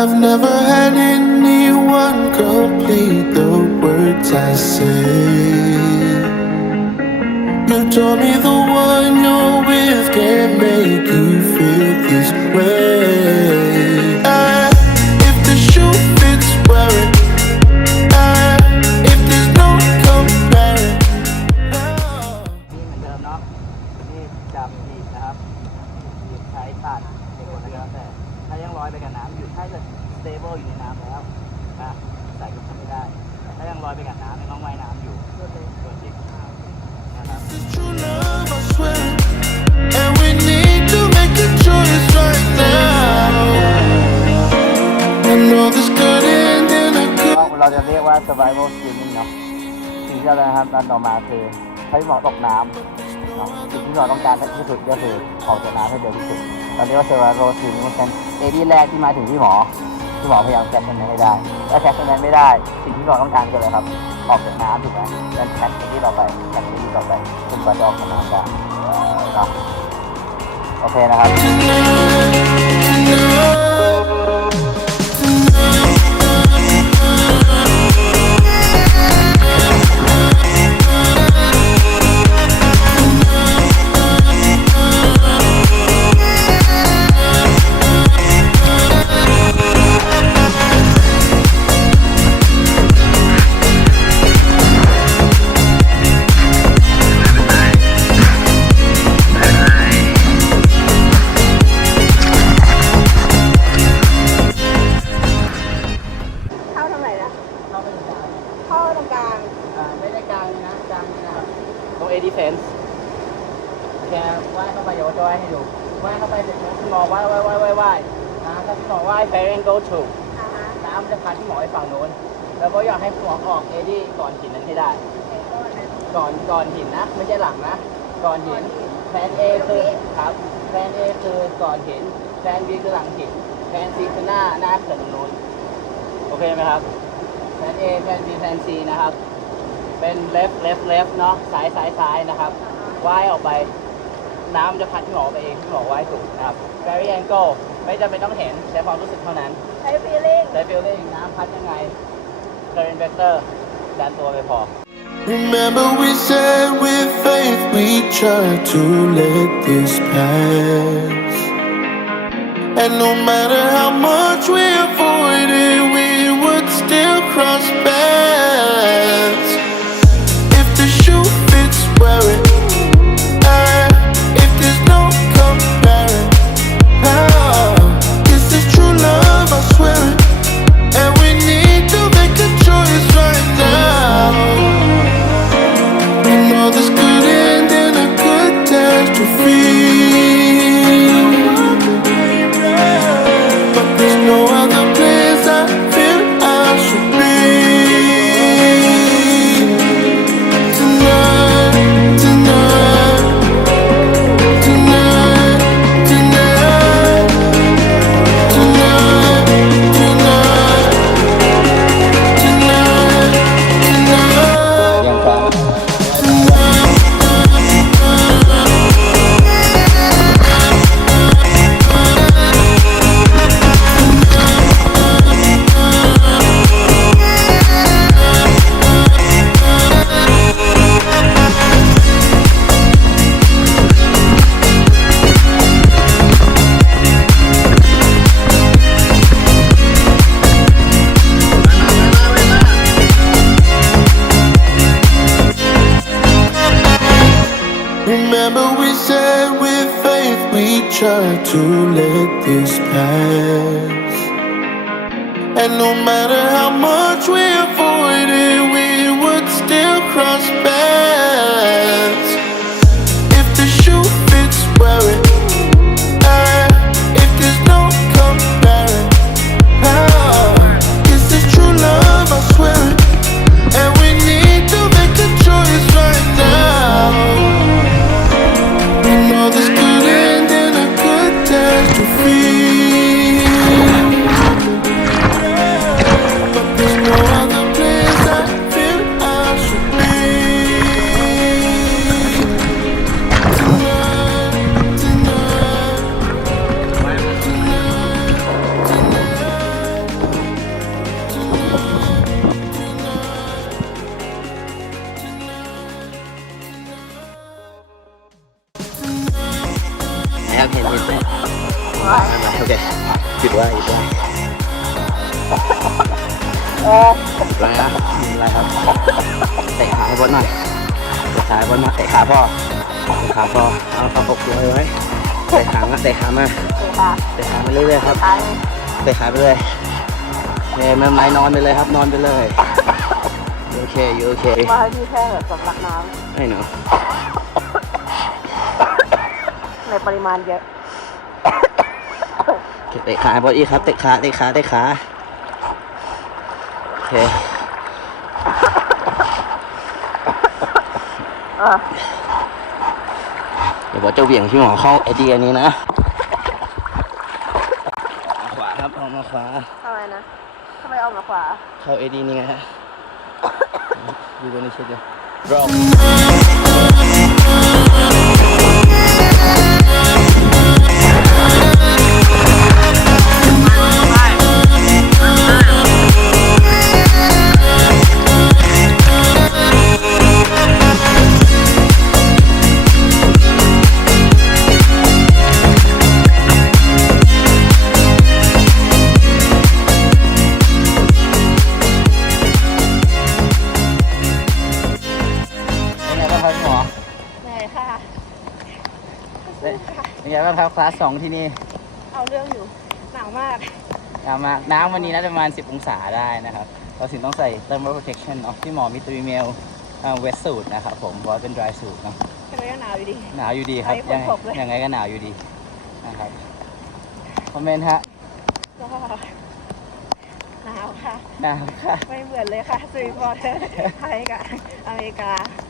I've never had anyone complete the words I say. You told me the one you're with can make you feel this way. I, if the shoe fits, wear it. I, if there's no comparing. Oh. นี่เหมือนเดิมเนาะ นี่จับหีบนะครับหีบใช้ตัด ลอยไปกับน้ำอยู่ถ้าจะ stable อยู่ในน้ำแล้วนะใส่ก็ทำไม่ได้แต่ถ้ายังลอยไปกับน้ำยังต้องว่ายน้ำอยู่ตัวจริงตัวจริงนะครับ And we need to make a choice right now. I know this could end in a good. เราจะเรียกว่า survival swimming เนาะสิ่งที่เราจะทำตอนต่อมาคือให้หมอตกน้ำเนาะสิ่งที่เราต้องการที่สุดก็คือออกจากน้ำให้เร็วที่สุด เราเรียกว่า survival swimming มันเป็นเอดี้แรกที่มาถึงที่หมอที่หมอพยายามแคปคะแนนให้ได้ถ้าแคปคะแนนไม่ได้ สิ่งที่เราต้องการคืออะไรครับ ออกจากน้ำถูกไหมงั้นแคปที่ต่อไปแคปที่ต่อไปจนกว่าจะออกจากน้ำได้เนาะโอเคนะครับ 80เฟนส์แกว่ายเข้าไปเดี๋ยวจะว่ายให้ดูว่ายเข้าไปเสร็จพี่หมอว่ายว่ายว่ายว่ายว่ายนะถ้าพี่หมอว่าย parent go to อ่าฮะน้ำจะพาพี่หมอไปฝั่งโน้น แล้วก็อยากให้หมอออกเอดี้ก่อนหินนั้นให้ได้ โอเก็นะก่อนก่อนหินนะ ไม่ใช่หลังนะ ก่อนหินแฟนเอคือครับแฟนเอคือก่อนหินแฟนบีคือหลังหินแฟนซีคือหน้าหน้าเขื่อนนู้นโอเคไหมครับแฟนเอแฟนบีแฟนซีนะครับ เป็น left left left เนาะซ้ายซ้ายซ้ายนะครับว่ายออกไปน้ำจะพัดพี่หมอไปเองพี่หมอว่ายถูกนะครับ very angle ไม่จำเป็นต้องเห็นใช้ความรู้สึกเท่านั้น ใช้ feeling ใช้ feeling น้ำพัดยังไง current vector ดันตัวไปพอ Remember we said with faith we try to let this pass. And no matter how much we avoided, we said with faith we try to let this pass. And no matter how much we avoided, we would still cross paths. If the shoe fits, wear it. โอเคหยุดไว้หยุดไว้อะไรนะอะไรครับเตะขาให้บอลหน่อยเตะขาให้บอลหน่อยเตะขาพ่อเตะขาพ่อเอาประกบตัวไว้เตะขามาเตะขามาเตะขาไปเรื่อยๆครับเตะขาไปเลยโอเคไม่เป็นไรนอนไปเลยครับนอนไปเลยโอเคอยู่โอเคมาให้พี่แค่แบบสำลักน้ำให้หนูำ ในปริมาณเยอะโอเคเตะขาให้บอลอีกครับเตะขาเตะขาเตะขาโอเคเออเดี๋ยวบอลจะเหวี่ยงพี่หมอเข้าไอเดียนี้นะมาขวาครับเอามาขวา ทำไมนะทำไมเอามาขวา เข้าเอดีนี่ไงฮะดูตัวนี้เช็ดเลยรอบ เป็นไงบ้างครับคลาสสองที่นี่เอาเรื่องอยู่หนาวมากเอามาน้ำวันนี้น่าจะประมาณ 10 องศาได้นะครับ เราถึงต้องใส่ thermal protection เนาะพี่หมอมีตัวอีเมลเวสสูตรนะครับผมเพราะว่าเป็น dry suit เนาะทำไมก็หนาวอยู่ดี หนาวอยู่ดีครับไอ้ฝนยังไงตกเลยยังไงก็หนาวอยู่ดีนะครับคอมเมนต์ฮะก็หนาวค่ะหนาวค่ะ ไม่เหมือนเลยค่ะสวีปอร์เตอร์ไทยกับอเมริกา I